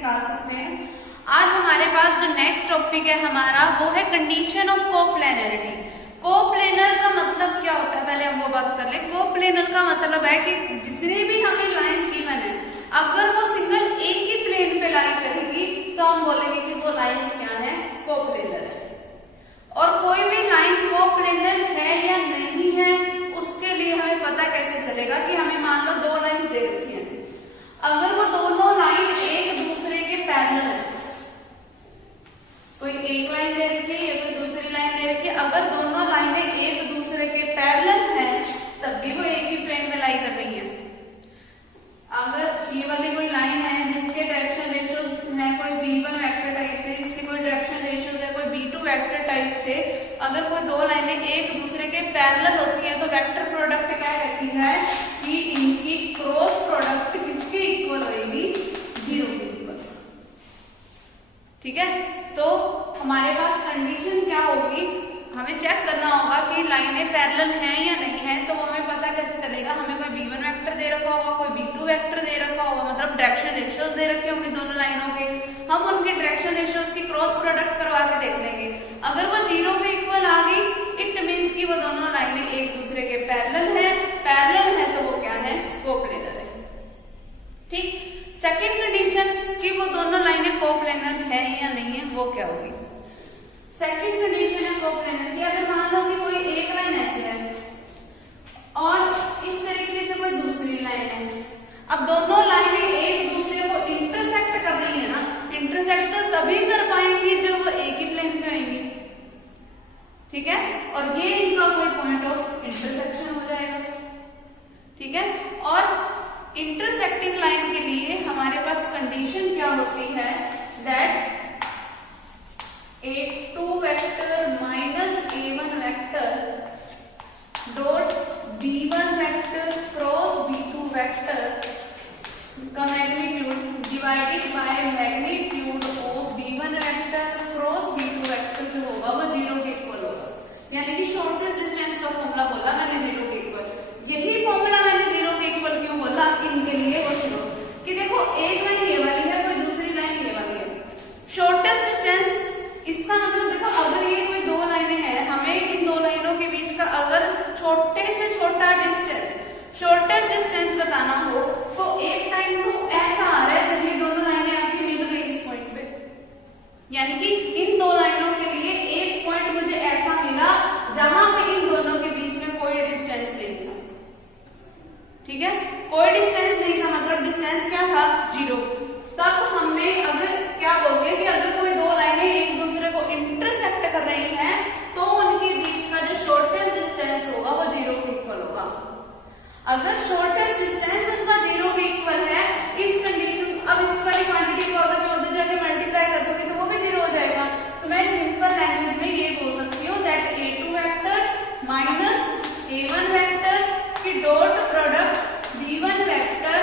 निकाल सकते हैं। आज हमारे पास जो नेक्स्ट टॉपिक है हमारा वो है कंडीशन ऑफ कोप्लेनरिटी। कोप्लेनर का मतलब क्या होता है, पहले हम वो बात कर ले। कोप्लेनर का मतलब है कि जितनी भी हमें लाइंस गिवन है, अगर वो सिंगल एक ही प्लेन पे लाई करेगी तो हम बोलेंगे कि वो लाइंस क्या है, कोप्लेनर है। और कोई भी लाइन कोप्लेनर है या नहीं है उसके लिए हमें पता कैसे चलेगा कि हमें मान लो दो लाइंस दे रखी है, अगर वो दोनों लाइन एक दूसरे के पैरेलल है, कोई एक लाइन दे रखी है या कोई दूसरी लाइन दे रखी है, अगर दोनों लाइनें एक दूसरे के पैरेलल हैं तब भी वो एक ही प्लेन में लाई कर रही है। अगर ये वाली कोई लाइन है जिसके डायरेक्शन रेशियोज है कोई b1 वेक्टर टाइप से, इसके कोई डायरेक्शन रेशियोज है कोई b2 वेक्टर टाइप से, अगर कोई दो लाइनें एक दूसरे के पैरेलल होती है तो वेक्टर प्रोडक्ट क्या कहती है कि इनकी क्रॉस प्रोडक्ट किसके इक्वल होगी, 0 के इक्वल। ठीक है, तो हमारे पास कंडीशन क्या होगी, हमें चेक करना होगा कि लाइनें पैरेलल हैं या नहीं है। तो हमें पता कैसे चलेगा, हमें कोई b1 वेक्टर दे रखा होगा, कोई b2 वेक्टर दे रखा होगा, मतलब डायरेक्शन रेशियोज दे रखे होंगे दोनों लाइनों के। हम उनके डायरेक्शन रेशियोज की क्रॉस प्रोडक्ट करवा के देख लेंगे, अगर वो 0 पे इक्वल आ गई इट मीन्स कि वो दोनों लाइनें एक दूसरे के पैरेलल है तो वो क्या है, कोप्लेनर है। ठीक, सेकेंड कंडीशन कि वो दोनों लाइनें कोप्लेनर है या नहीं है, वो क्या होगी। सेकेंड कंडीशन है कोप्लेनर की, अगर मान लो कि कोई एक लाइन ऐसे है और इस तरीके से कोई दूसरी लाइन है, अब दोनों लाइनें एक दूसरे को इंटरसेक्ट कर रही है ना, इंटरसेक्ट तो तभी कर पाएंगी जब वो एक ही प्लेन पे आएंगी। ठीक है, और ये इनका कोई पॉइंट ऑफ इंटरसेक्शन हो जाएगा। ठीक है, और इंटरसेक्टिंग लाइन के लिए हमारे पास कंडीशन क्या होती है, that a2 vector minus a1 vector dot b1 vector cross b2 vector का magnitude divided by magnitude of b1 vector cross b2 vector जो होगा वो 0 के इक्वल होगा। यानी कि शॉर्टेस्ट डिस्टेंस का फॉर्मूला बोला मैंने 0 के इक्वल। यही फॉर्मूला मैंने 0 के इक्वल क्यों बोला इनके लिए, वो सुनो कि देखो एक लाइन ये वाली है, कोई दूसरी लाइन ये वाली है, शॉर्टेस्ट डिस्टेंस इसका मतलब देखो अगर ये कोई दो लाइनें हैं, हमें इन दो लाइनों के बीच का अगर छोटे से छोटा डिस्टेंस शॉर्टेस्ट डिस्टेंस बताना हो तो एक टाइम तो ऐसा आ रहा है जब ये दोनों लाइनें आके मिल गई इस पॉइंट पे, यानी कि इन दो लाइनों के लिए एक पॉइंट मुझे ऐसा मिला जहां पे इन दोनों के बीच में कोई डिस्टेंस नहीं था। ठीक है, कोई डिस्टेंस नहीं था, मतलब डिस्टेंस क्या था, 0। तब हमने अगर क्या बोलते हैं कि अगर कोई दो लाइनें एक दूसरे को इंटरसेक्ट कर रही हैं तो उनके बीच का जो शॉर्टेस्ट डिस्टेंस होगा वो 0 के इक्वल होगा। अगर शॉर्टेस्ट डिस्टेंस उनका 0 के इक्वल है, इस कंडीशन, अब इस वाली क्वांटिटी को अगर मैं उधर जाके मल्टीप्लाई कर दूंगी तो वो भी 0 हो जाएगा। तो मैं सिंपल लैंग्वेज में ये बोल सकती हूँ that a2 vector minus a1 vector की dot product b1 vector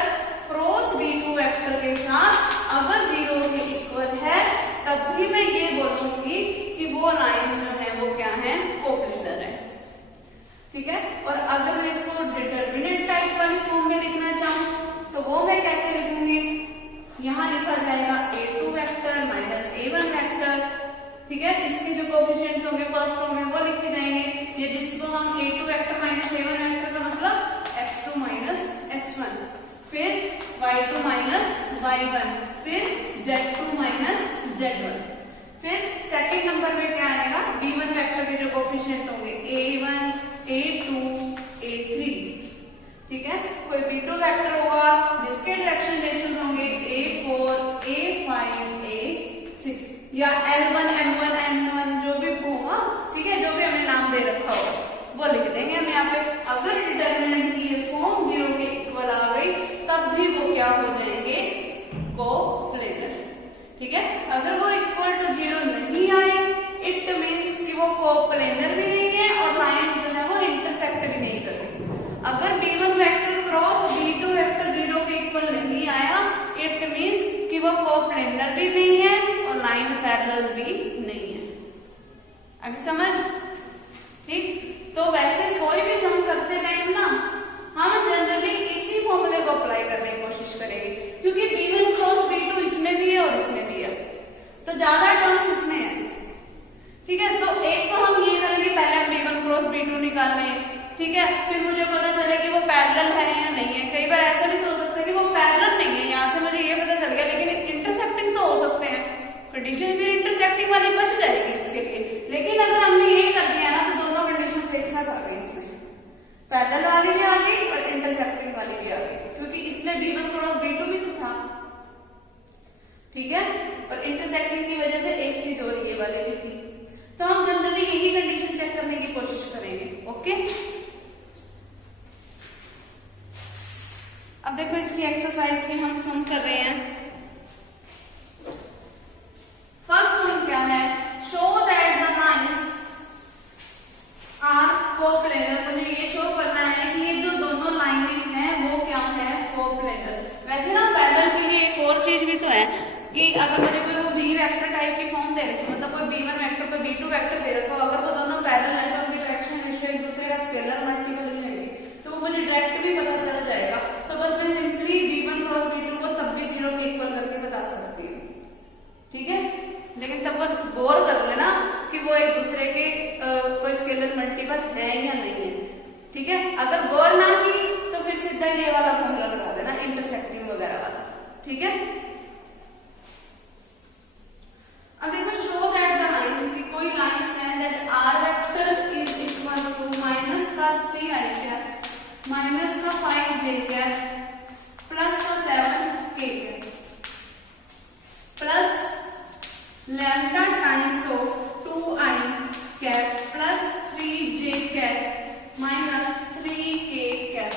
cross b2 vector के साथ अगर 0 के इक्वल है तब भी मैं ये बोलूंगी कि वो लाइंस जो है वो क्या है, कोप्लेनर है। ठीक है, और अगर मैं इसको डिटरमिनेंट टाइप वाली फॉर्म में लिखना चाहूँ तो वो मैं कैसे लिखूंगी, यहाँ लिखा जाएगा a2 vector minus a1 vector. ठीक है, इसके जो कोएफिशिएंट्स होंगे फर्स्ट फॉर्म में वो लिखे जाएंगे, ये जिसको हम a2 vector minus a1 vector का मतलब x2 माइनस x1, फिर y2 माइनस y1, फिर z2 माइनस z1, फिर सेकंड नंबर में क्या आएगा, b1 वेक्टर के जो कोएफिशिएंट होंगे a1 a2 a3। ठीक है, कोई b2 वेक्टर होगा जिसके डायरेक्शन रेशियोज होंगे a4 a5 a6 या l1 m1 n1 जो भी होगा। ठीक है, जो भी हमें नाम दे रखा होगा वो लिख देंगे हम यहाँ पे। अगर डिटरमिनेंट की ये फॉर्म 0 के इक्वल आ गई तब भी वो क्या हो जाएंगे, कोप्लेनर। ठीक है, अगर वो इक्वल टू 0 नहीं आए इट मीन्स कि वो कोप्लेनर भी नहीं है और लाइन जो है वो इंटरसेक्ट भी नहीं कर रही। अगर b1 vector cross b2 vector 0 के इक्वल नहीं आया इट मीन्स कि वो कोप्लेनर भी नहीं है और लाइन पैरेलल भी नहीं है। आगे समझ। ठीक, तो वैसे कोई भी सम करते टाइम ना हम जनरली इसी फॉर्मूले को अप्लाई करने की कोशिश करेंगे, क्योंकि b1 क्रॉस b2 इसमें भी है और ठीक है, और इंटरसेक्टिंग की वजह से एक चीज और ये वाले भी थी, तो हम जनरली यही कंडीशन चेक करने की कोशिश करेंगे। ओके, अब देखो इसकी एक्सरसाइज के हम सम कर रहे हैं। फर्स्ट सम क्या है, show that the lines are coplanar. मुझे ये शो करना है कि ये जो दोनों लाइनें हैं वो क्या है, कोप्लेनर। वैसे ना पैरेलल के लिए एक और चीज भी तो है कि अगर मुझे कोई वो बी वेक्टर टाइप की फॉर्म दे रखी, मतलब कोई b1 वेक्टर कोई b2 वेक्टर दे रखा हो, अगर वो दोनों पैरेलल है तो उनकी डायरेक्शन रेशियो एक दूसरे का स्केलर मल्टीपल नहीं होगी, तो वो मुझे डायरेक्ट भी पता चल जाएगा। तो बस मैं सिंपली b1 क्रॉस b2 को तब भी 0 के इक्वल करके बता सकती हूँ, ठीक है। लेकिन तब बस गौर कर लेना कि वो एक दूसरे के कोई स्केलर मल्टीपल है या नहीं है, ठीक है। अगर गौर ना की तो फिर सीधा ये वाला फॉर्मूला लगा देना, इंटरसेक्टिंग वगैरह वाला, ठीक है। अब देखो, शो दैट द लाइन कि कोई लाइन है that r vector is equal to minus का 3i कैप माइनस का 5j कैप प्लस का 7k cap plus lambda times of 2i cap plus 3j cap minus 3k cap.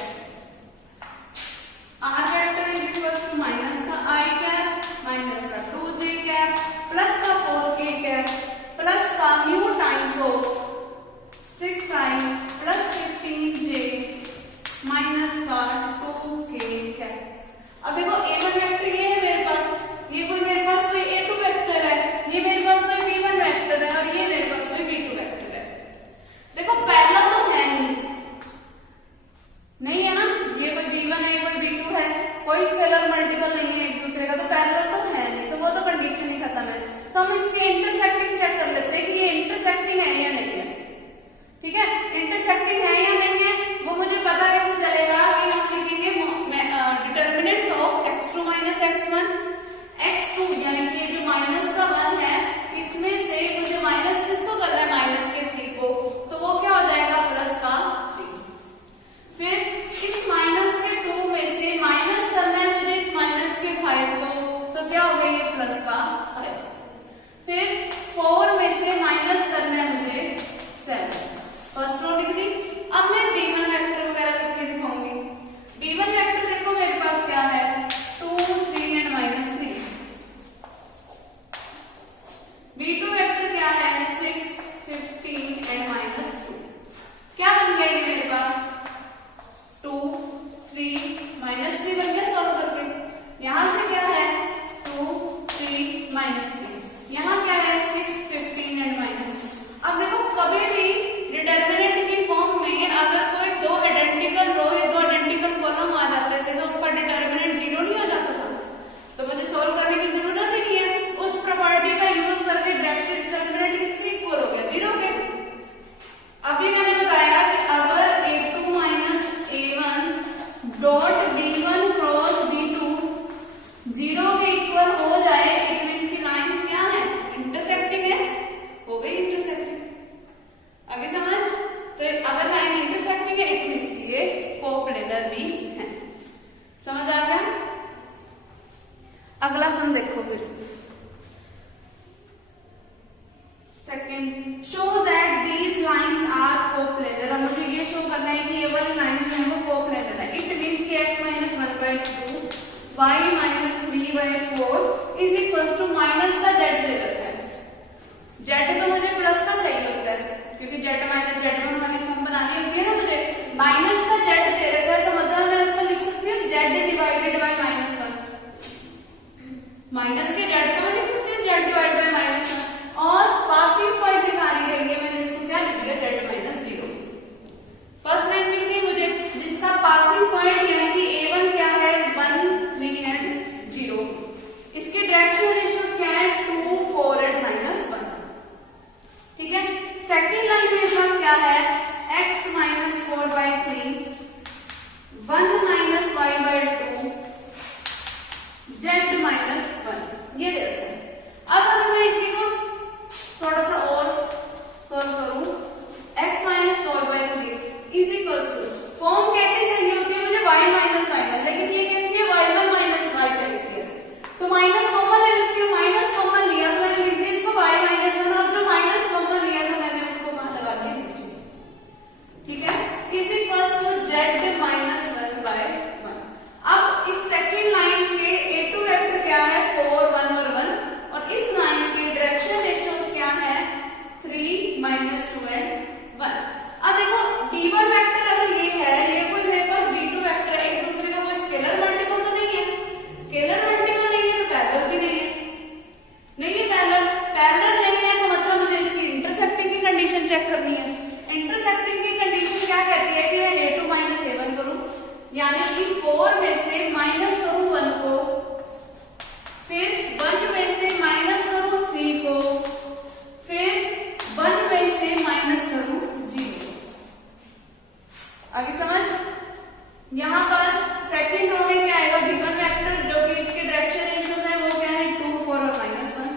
R vector is equal to minus का i cap minus का 2j cap plus का 4k cap plus का mu times of 6i plus 15j minus का 2k cap. अब देखो a1 vector ये है मेरे पास, ये कोई मेरे पास कोई a2 वेक्टर है, ये मेरे पास कोई b1 वेक्टर है और ये मेरे पास कोई b2 वेक्टर है। देखो पैरेलल तो है नहीं है ना, ये कोई b1 है ये कोई b2 है, कोई स्केलर मल्टीपल नहीं है एक दूसरे का, तो पैरेलल तो है नहीं, तो वो तो कंडीशन ही खत्म है। तो हम इसके इंटरसेक्टिंग चेक कर लेते हैं कि ये इंटरसेक्टिंग है या नहीं है, ठीक है। इंटरसेक्टिंग है या नहीं है वो मुझे पता कैसे चलेगा कि हम लिखेंगे determinant of x2 minus x1, x2 यानी कि जो माइनस का 1 है इसमें से मुझे माइनस किसको करना है, माइनस के 3 को, तो वो क्या हो जाएगा प्लस का 3। फिर इस माइनस के 2 में से माइनस करना है मुझे इस माइनस के 5 को, तो क्या हो गया ये प्लस का 5। फिर 4 में से माइनस करना है मुझे 7, फर्स्ट रो लिख दी। अब मैं b1 वेक्टर वगैरह लिख के दिखाऊंगी। b1 वेक्टर देखो मेरे पास क्या है, 2 3 एंड माइनस 3। b2 वेक्टर क्या है, 6 15 एंड माइनस 2। क्या बन गया ये मेरे पास, 2 3 माइनस 3 बन गया सॉल्व करके। यहां से क्या है 2 3 माइनस 3, यहाँ क्या है 6 15 एंड माइनस 2। अब देखो कभी भी डिटर्मिनेंट की फॉर्म में अगर कोई दो आइडेंटिकल रो या दो आइडेंटिकल कॉलम आ जाते थे तो उसका डिटर्मिनेंट 0 नहीं हो जाता था, तो मुझे सॉल्व करने की जरूरत ही नहीं है। उस प्रॉपर्टी का यूज करके डायरेक्ट डिटर्मिनेंट किसके इक्वल हो गया, 0 के। अभी मैंने बताया कि अगर a2 minus a1 dot b1 cross b2 0 के इक्वल हो जाए, इट मींस की लाइंस क्या है, इंटरसेक्टिंग है, हो गई इंटरसेक्टिंग। आगे समझ, तो अगर लाइन इंटरसेक्टिंग है इट मींस की ये कोप्लेनर भी है। समझ आ गया। अगला सम देखो फिर, second, show that these lines are coplanar. अब मुझे ये शो करना है कि ये वाली लाइंस है वो कोप्लेनर है। इट मींस कि x minus 1/2 y minus 3/4 is equal to minus का z दे रखा है। z तो मुझे प्लस का चाहिए होता है क्योंकि z माइनस z1 वाली फॉर्म बनानी होती है ना मुझे। माइनस का z दे रखा है तो मतलब मैं उसको लिख सकती हूँ z डिवाइडेड बाय -1। माइनस के z को मैं लिख सकती हूँ z डिवाइडेड बाय -1, और पासिंग पॉइंट दिखाने के लिए मैंने इसको क्या लिख दिया, z माइनस 0। फर्स्ट लाइन मिल गई मुझे जिसका पासिंग पॉइंट यानी कि a1 क्या है 1 3 एंड 0। इसके डायरेक्शन रेशियोज क्या है 2 4 एंड -1, ठीक है। सेकंड लाइन में पास क्या है x minus 4/3 1 minus y/2 z minus 1, ये दे 4 में से माइनस करूं 1 को, फिर 1 में से माइनस करूं 3 को, फिर 1 में से माइनस करूं 0। आगे समझ। यहां पर सेकंड रो में क्या आएगा, v1 वेक्टर जो कि इसके डायरेक्शन रेशियोज है वो क्या है 2, 4 और -1।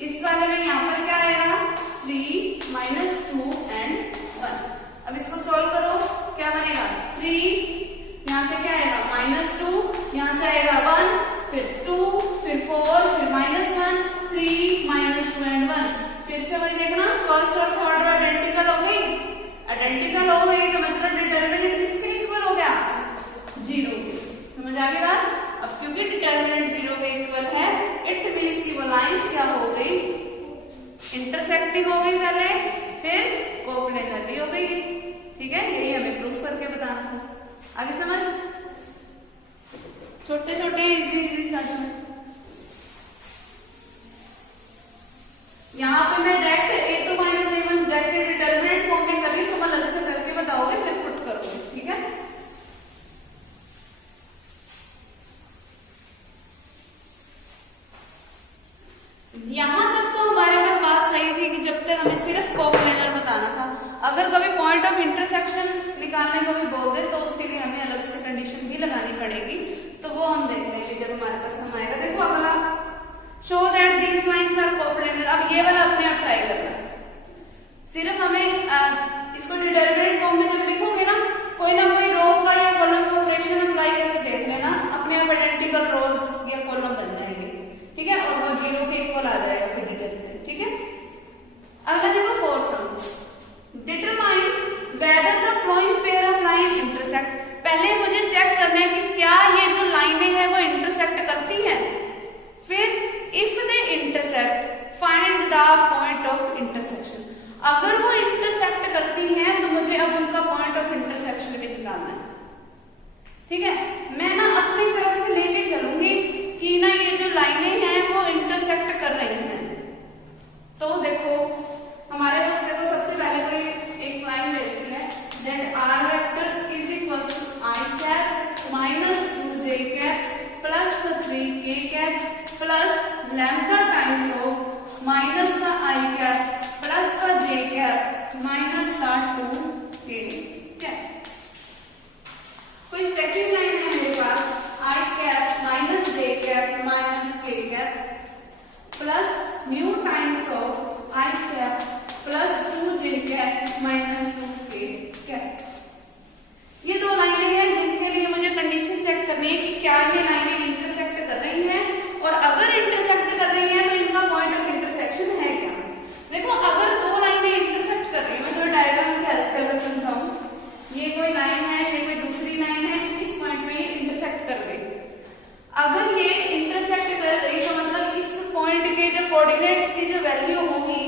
इस वाले में यहां पर क्या आएगा 3, -2 एंड 1। अब इसको सॉल्व करो, क्या बनेगा 3, यहां से क्या आएगा -2, यहां से आएगा 1, फिर 2, फिर 4, फिर -1, 3, -2 एंड 1। फिर से वही देखना, फर्स्ट और थर्ड रो आइडेंटिकल हो गई, आइडेंटिकल हो गई तो मतलब डिटरमिनेंट किसके इक्वल हो गया 0 के। समझ आ गई बात। अब क्योंकि डिटरमिनेंट 0 के इक्वल है, इट मींस की वो लाइंस क्या हो गई इंटरसेक्टिंग हो गई पहले, फिर कोप्लेनर भी हो गई। ठीक है, यही हमें प्रूफ करके बताना था। आगे समझ। छोटे छोटे इजी यहाँ पे मैं direct a2 - a1 direct determinant form में कर रही हूं, तुम अलग से करके बताओगे फिर पुट करोगे। ठीक है, यहां तक तो हमारे पास बात सही थी कि जब तक हमें सिर्फ कोप्लेनर बताना था। अगर कभी पॉइंट ऑफ इंटरसेक्शन निकालने को भी बोल दे तो उसके लिए हमें अलग से कंडीशन भी लगानी पड़ेगी, तो वो हम देख लेंगे जब हमारे पास समय आएगा। देखो अगला, show that these lines are coplanar. अब ये वाला अपने आप ट्राई करना है। सिर्फ हमें इसको डिटरमिनेंट फॉर्म में जब लिखोगे ना, कोई ना कोई रो का या कॉलम का ऑपरेशन अप्लाई करके देख लेना, अपने आप आइडेंटिकल रोज या कॉलम बन जाएंगे। ठीक है, और वो 0 के इक्वल आ जाएगा फिर डिटरमिनेंट। ठीक है, अगला देखो fourth some, determine whether the flowing pair of line intersect. पहले मुझे चेक करना है कि क्या ये जो लाइनें हैं वो इंटरसेक्ट करती हैं। फिर if they intersect find the point of intersection. अगर वो इंटरसेक्ट करती हैं तो मुझे अब उनका पॉइंट ऑफ इंटरसेक्शन भी निकालना है। ठीक है, मैं ना अपनी तरफ से लेके चलूंगी कि ना ये जो लाइनें हैं वो इंटरसेक्ट कर रही हैं। तो देखो हमारे पास देखो सबसे पहले कोई एक लाइन देती है, that r vector is equals to i cap minus 2j cap plus 3k cap plus lambda times of minus का i कैप प्लस का j कैप माइनस का 2k कैप। कोई सेकंड लाइन है मेरे पास, i cap minus j cap minus k cap plus mu times of i cap plus 2j cap minus 2k cap. ये दो लाइनें हैं जिनके लिए मुझे कंडीशन चेक करनी है कि क्या ये लाइनें इंटरसेक्ट कर रही हैं, और अगर इंटरसेक्ट कर रही हैं तो इनका पॉइंट ऑफ इंटरसेक्शन है क्या। देखो अगर दो लाइनें इंटरसेक्ट कर रही है, मैं तुम्हें डायग्राम की हेल्प से अगर समझाऊं, ये कोई लाइन है, ये कोई दूसरी लाइन है, इस पॉइंट पे इंटरसेक्ट कर गई। अगर ये इंटरसेक्ट कर गई तो मतलब इस पॉइंट के जो कोऑर्डिनेट्स की जो वैल्यू होगी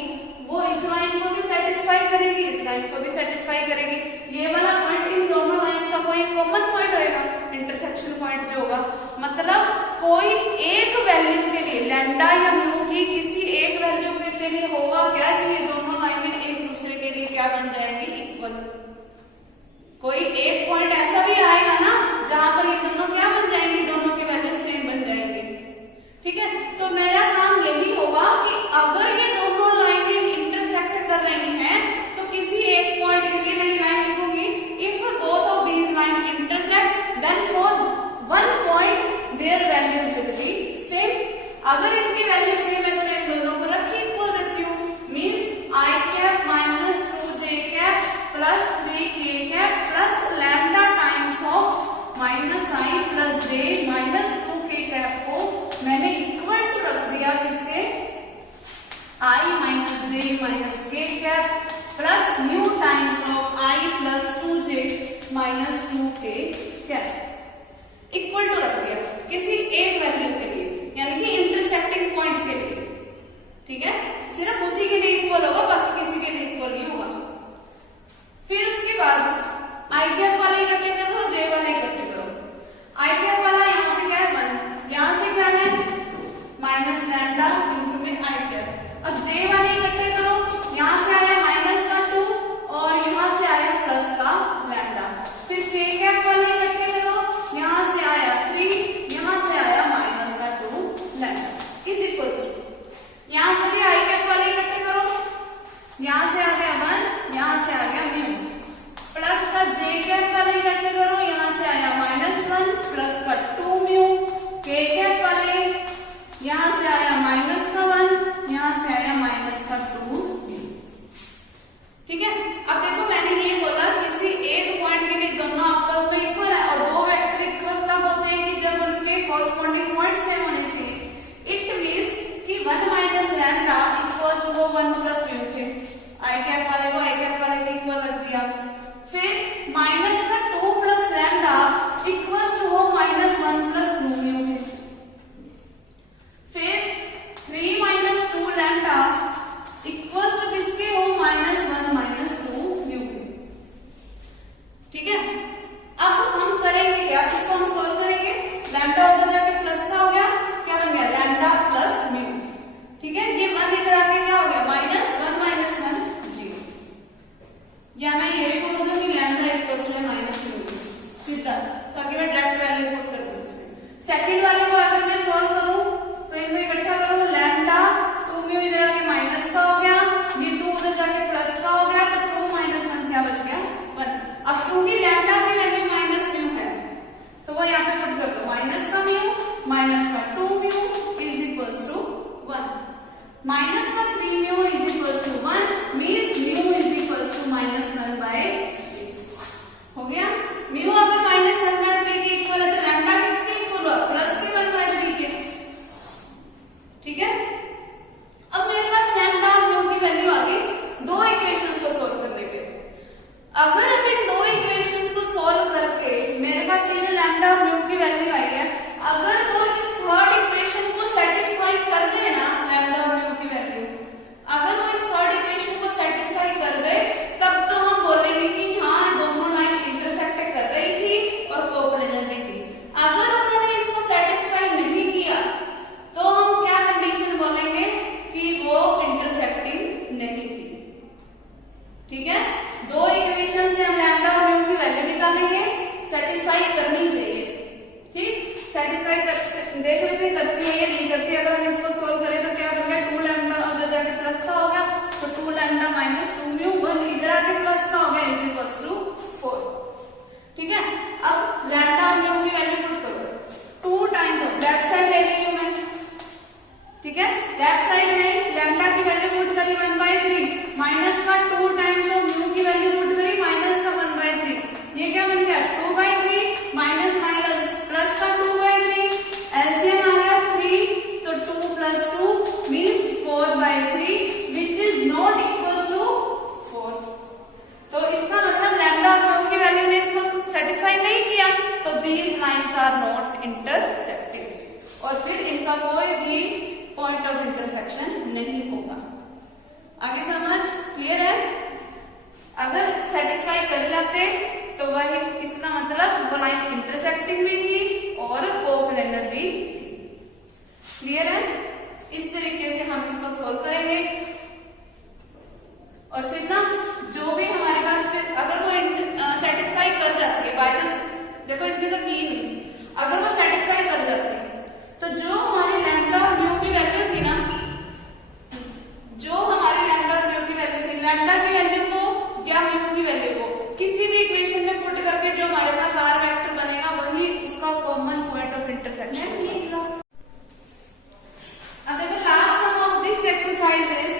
वो इस लाइन को भी सेटिस्फाई करेगी, इस लाइन को भी सेटिस्फाई करेगी। ये वाला पॉइंट इन दोनों लाइंस का कोई कॉमन पॉइंट होगा, इंटरसेक्शन पॉइंट जो होगा, मतलब कोई एक वैल्यू के लिए लैम्डा या म्यू की किसी एक वैल्यू के लिए होगा क्या कि ये दोनों लाइनें एक दूसरे के लिए क्या बन जाएंगी इक्वल। कोई एक पॉइंट ऐसा भी आएगा ना जहां पर ये दोनों क्या बन जाएंगी, दोनों की वैल्यू सेम बन जाएगी। ठीक है, तो मेरा काम यही होगा कि अगर ये दोनों लाइनें इंटरसेक्ट कर रही हैं तो किसी एक पॉइंट के लिए मैं लाइन लिखूंगी, if both of these line intersect then for one point their values will be same. अगर इनकी वैल्यू सेम है तो मैं इन दोनों को रख इक्वल देती हूँ, means i cap minus 2j cap plus 3k cap plus lambda times of minus i plus j minus 2k cap को मैंने इक्वल टू रख दिया किसके, i minus j minus k cap plus mu times of i plus 2j minus 2k cap equal to रख दिया किसी एक value के लिए, यानी कि इंटरसेक्टिंग पॉइंट के लिए। ठीक है, सिर्फ उसी के लिए इक्वल होगा, बाकी किसी के लिए इक्वल नहीं होगा। फिर उसके बाद i कैप वाले इकट्ठे करो, j वाले इकट्ठे करो। i कैप वाला यहाँ से क्या है 1, यहाँ से क्या है माइनस लैम्डा इंटू में i कैप। अब j वाले इकट्ठे करो, यहाँ से आया माइनस का 2 और यहाँ से आया प्लस का लैम्डा। फिर k कैप वाले इकट्ठे 1 प्लस म्यू थे, आई कैप वाले को आई कैप वाले के इक्वल रख दिया। फिर माइनस का 2 प्लस लैम्डा इक्वल्स टू हो माइनस 1 प्लस 2 म्यू थे। फिर 3 माइनस 2 लैम्डा इक्वल्स टू किसके हो माइनस 1 माइनस 2 म्यू। ठीक है, अब हम करेंगे क्या, इसको हम सोल्व करेंगे। लैम्डा उधर जाके प्लस का हो गया, क्या बन गया लैम्डा प्लस म्यू। ठीक है, ये 1 इधर आके क्या हो गया माइनस 1 0। या मैं ये भी बोल दूं कि lambda equals to minus mu सीधा, ताकि मैं डायरेक्ट वैल्यू पुट कर दूं इसमें। सेकंड वाले को अगर मैं सॉल्व करूं तो इनको इकट्ठा करूं, लैम्डा 2 म्यू इधर आके माइनस का हो गया, ये 2 उधर जाके प्लस का हो गया, तो 2 माइनस 1 क्या बच गया 1। अब क्योंकि लैम्डा की वैल्यू माइनस म्यू है तो वो यहाँ पे पुट कर दो, माइनस का म्यू माइनस का 2 mu is equals to 1, minus का 3 mu is equals to 1 means mu is equals to minus 1/3 हो गया। म्यू अगर माइनस 1/3 के इक्वल है तो लैम्डा किसके इक्वल हुआ प्लस के 1/3 के। ठीक है, अब मेरे पास लैम्डा और म्यू की वैल्यू आ गई, दो इक्वेशंस को सोल्व करने के। अगर अब इन दो इक्वेशंस को सोल्व करके मेरे पास ये लैम्डा और म्यू की वैल्यू आई है, अगर वो इस थर्ड इक्वेशन को सेटिस्फाई कर गए ना, लैम्डा और म्यू की वैल्यू अगर वो इस थर्ड इक्वेशन को सेटिस्फाई कर गए, तब तो हम बोलेंगे कि हाँ दोनों लाइन इंटरसेक्ट कर रही थी और कोप्लेनर भी थी। अगर उन्होंने इसको सेटिस्फाई नहीं किया तो हम क्या कंडीशन बोलेंगे कि वो इंटरसेक्टिंग नहीं थी। ठीक है, दो इक्वेशन से हम लैम्डा और म्यू की वैल्यू निकालेंगे, सेटिस्फाई करनी चाहिए। ठीक, सेटिस्फाई देख लेते हैं करती है या नहीं करती है। अगर हम इसको सोल्व करें तो क्या बन गया 2 लैम्डा उधर जाके प्लस का हो गया, तो 2 लैम्डा माइनस 2 म्यू 1 इधर आके प्लस का हो गया इज इक्वल्स टू 4। ठीक है, अब लैम्डा और म्यू की वैल्यू पुट करो, 2 टाइम्स ऑफ लेफ्ट साइड ले रही हूं मैं। ठीक है, लेफ्ट साइड में लैम्डा की वैल्यू पुट करी 1/3, माइनस का 2 टाइम्स ऑफ म्यू की वैल्यू पुट करी माइनस का 1/3, ये क्या बन गया 2/3 माइनस माइनस प्लस का 2/3, एलसीएम आ गया 3, तो 2 plus 2 means 4/3 which is not equal to 4। तो इसका मतलब लैम्डा और म्यू की वैल्यू ने इसको सेटिस्फाई नहीं किया, तो these lines are not intersecting और फिर इनका कोई भी पॉइंट ऑफ इंटरसेक्शन नहीं होगा। आगे समझ क्लियर है? अगर सेटिस्फाई कर जाते तो वही इसका मतलब वो लाइन इंटरसेक्टिंग भी थी और कोप्लेनर भी थी। क्लियर है? इस तरीके से हम इसको सोल्व करेंगे और फिर ना जो भी हमारे पास फिर अगर वो सेटिस्फाई कर जाती है बाय चांस, देखो इसमें तो की नहीं, अगर वो सेटिस्फाई कर जाते हैं तो जो हमारी लैम्डा और म्यू की वैल्यू थी ना, जो हमारी लैम्डा और म्यू की वैल्यू थी, लैम्डा की वैल्यू को या म्यू की वैल्यू को किसी भी इक्वेशन में पुट करके जो हमारे पास आर वेक्टर बनेगा वही उसका कॉमन पॉइंट ऑफ इंटरसेक्शन। अब देखो last sum of this exercise is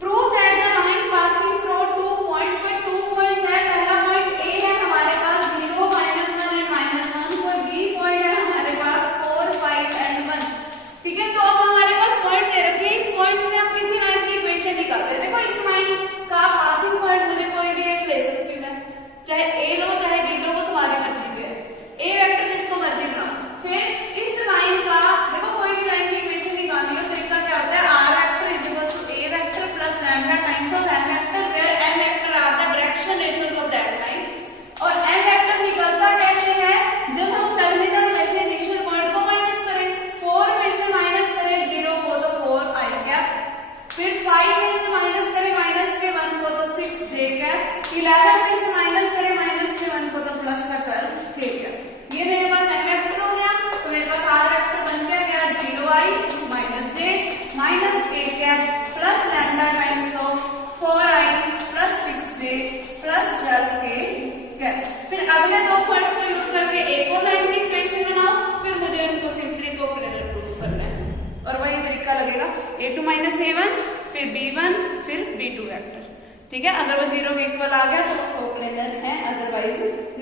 prove that the line passing through 2 points पे 2 पॉइंट्स है। पहला पॉइंट ए है हमारे पास 0 -1 एंड -1, कोई बी पॉइंट है हमारे पास 4 5 एंड 1। ठीक है, तो अब हमारे पास पॉइंट दे रखे हैं, पॉइंट से हम किसी लाइन की इक्वेशन निकालते हैं। देखो इस लाइन का पासिंग पॉइंट मुझे कोई भी एक ले सकती हूँ मैं, चाहे ए लो चाहे बी लो, वो तुम्हारी मर्जी पे है, ए वेक्टर जिसको मर्जी बनाओ। फिर इस लाइन का देखो कोई भी लाइन की इक्वेशन निकालनी हो तो इसका क्या होता है r vector is equal to a vector plus lambda times of m vector where m vector are the direction ratios of that line. और एम वेक्टर निकलता कैसे है, जब हम टर्मिनल में से इनिशियल पॉइंट को माइनस करें, 4 में से माइनस करें 0 को तो 4 आई कैप, फिर 5 में से माइनस करें माइनस के 1 को तो 6 जे कैप, 11 में से माइनस करें माइनस के 1 को तो प्लस का टर्म के कैप। ये मेरे पास एम वेक्टर हो गया, तो मेरे पास आर वेक्टर बन गया 0i minus J minus A cap plus lambda times of 4i plus 6j plus 12k cap. फिर अगले दो पॉइंट्स को यूज करके एक और लाइन की इक्वेशन बनाओ, फिर मुझे इनको सिंपली कोप्लेनर प्रूफ करना है और वही तरीका लगेगा a2 - a1 फिर b1 फिर b2 वेक्टर। ठीक है, अगर वो 0 के इक्वल आ गया तो कोप्लेनर है, अदरवाइज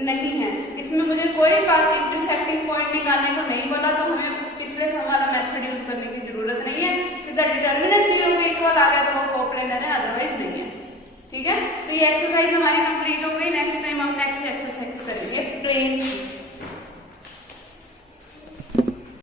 नहीं है। इसमें मुझे कोई इंटरसेक्टिंग पॉइंट निकालने को नहीं बोला, तो हमें पिछले सम वाला मेथड यूज करने की जरूरत नहीं है, सीधा डिटर्मिनेंट 0 के इक्वल आ गया तो वो डिपेंडेंट है, अदरवाइज नहीं है। ठीक है, तो ये एक्सरसाइज हमारी कंप्लीट हो गई। नेक्स्ट टाइम हम नेक्स्ट एक्सरसाइज करेंगे प्लेन।